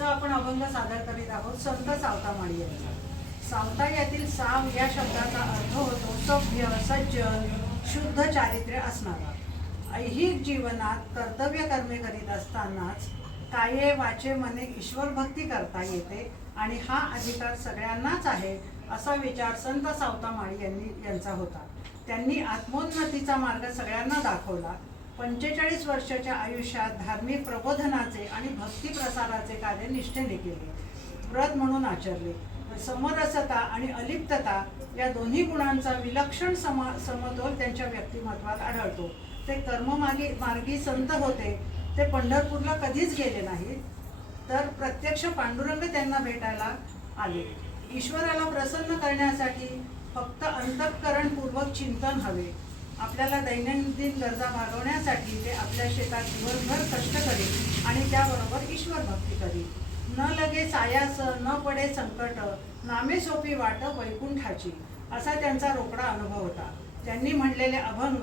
यांचा आपण अभंग सादर करीत आहोत. संत सावता माळी यांचा. सावता यातील साव या शब्दाचा अर्थ होतो सभ्य सज्जन शुद्ध चारित्र्य असणारा. ऐहिक जीवनात कर्तव्य कर्मे करीत असतानाच काये वाचे मने ईश्वर भक्ती करता येते आणि हा अधिकार सगळ्यांनाच आहे असा विचार संत सावता माळी यांनी यांचा होता. त्यांनी आत्मोन्नतीचा मार्ग सगळ्यांना दाखवला. पंचेचाळीस वर्षाच्या आयुष्यात धार्मिक प्रबोधनाचे आणि भक्ती प्रसाराचे कार्य निष्ठेने केले. व्रत म्हणून आचरले. समरसता आणि अलिप्तता या दोन्ही गुणांचा विलक्षण समा समतोल त्यांच्या व्यक्तिमत्वात आढळतो. ते कर्ममागी मार्गी संत होते. ते पंढरपूरला कधीच गेले नाहीत तर प्रत्यक्ष पांडुरंग त्यांना भेटायला आले. ईश्वराला प्रसन्न करण्यासाठी फक्त अंतःकरणपूर्वक चिंतन हवे. आपल्याला दैनंदिन गरजा भागवण्यासाठी ते आपल्या शेतात दिवसभर कष्ट करेल आणि त्याबरोबर ईश्वर भक्ती करेल न लगे सायास न पडे संकट नामे सोपी वाट वैकुंठाची असा त्यांचा रोकडा अनुभव होता. त्यांनी म्हणलेले अभंग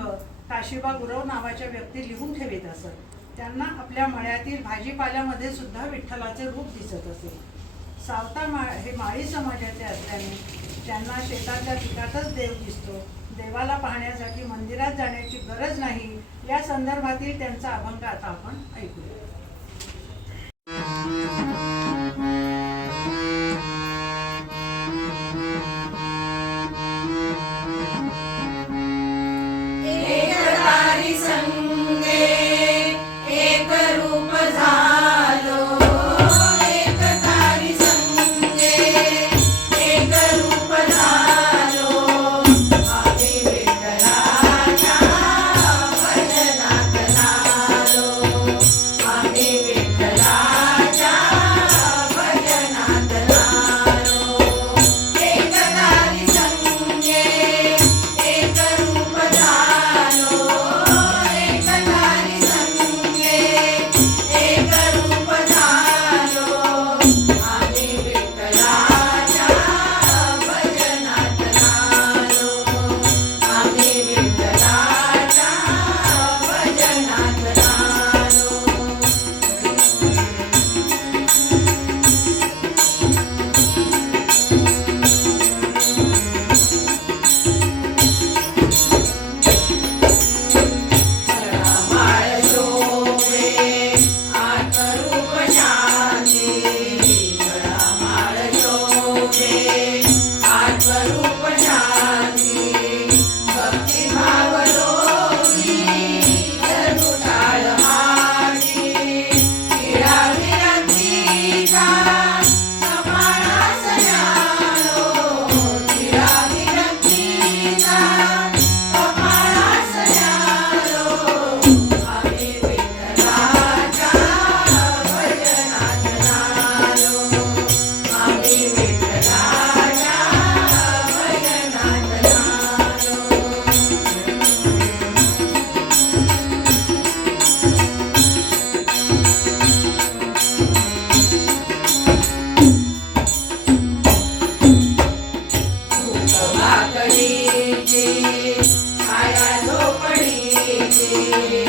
काशिबा गुरव नावाच्या व्यक्ती लिहून ठेवीत असत. त्यांना आपल्या मळ्यातील भाजीपाल्यामध्ये सुद्धा विठ्ठलाचे रूप दिसत असे. सावता मा हे माळी समाजाचे असल्याने त्यांना शेतातल्या पिकातच देव दिसतो देवाला पाहण्यासाठी मंदिरात जाण्याची गरज नाही या संदर्भातील त्यांचा अभंग आता आपण ऐकूया. झोपडीची.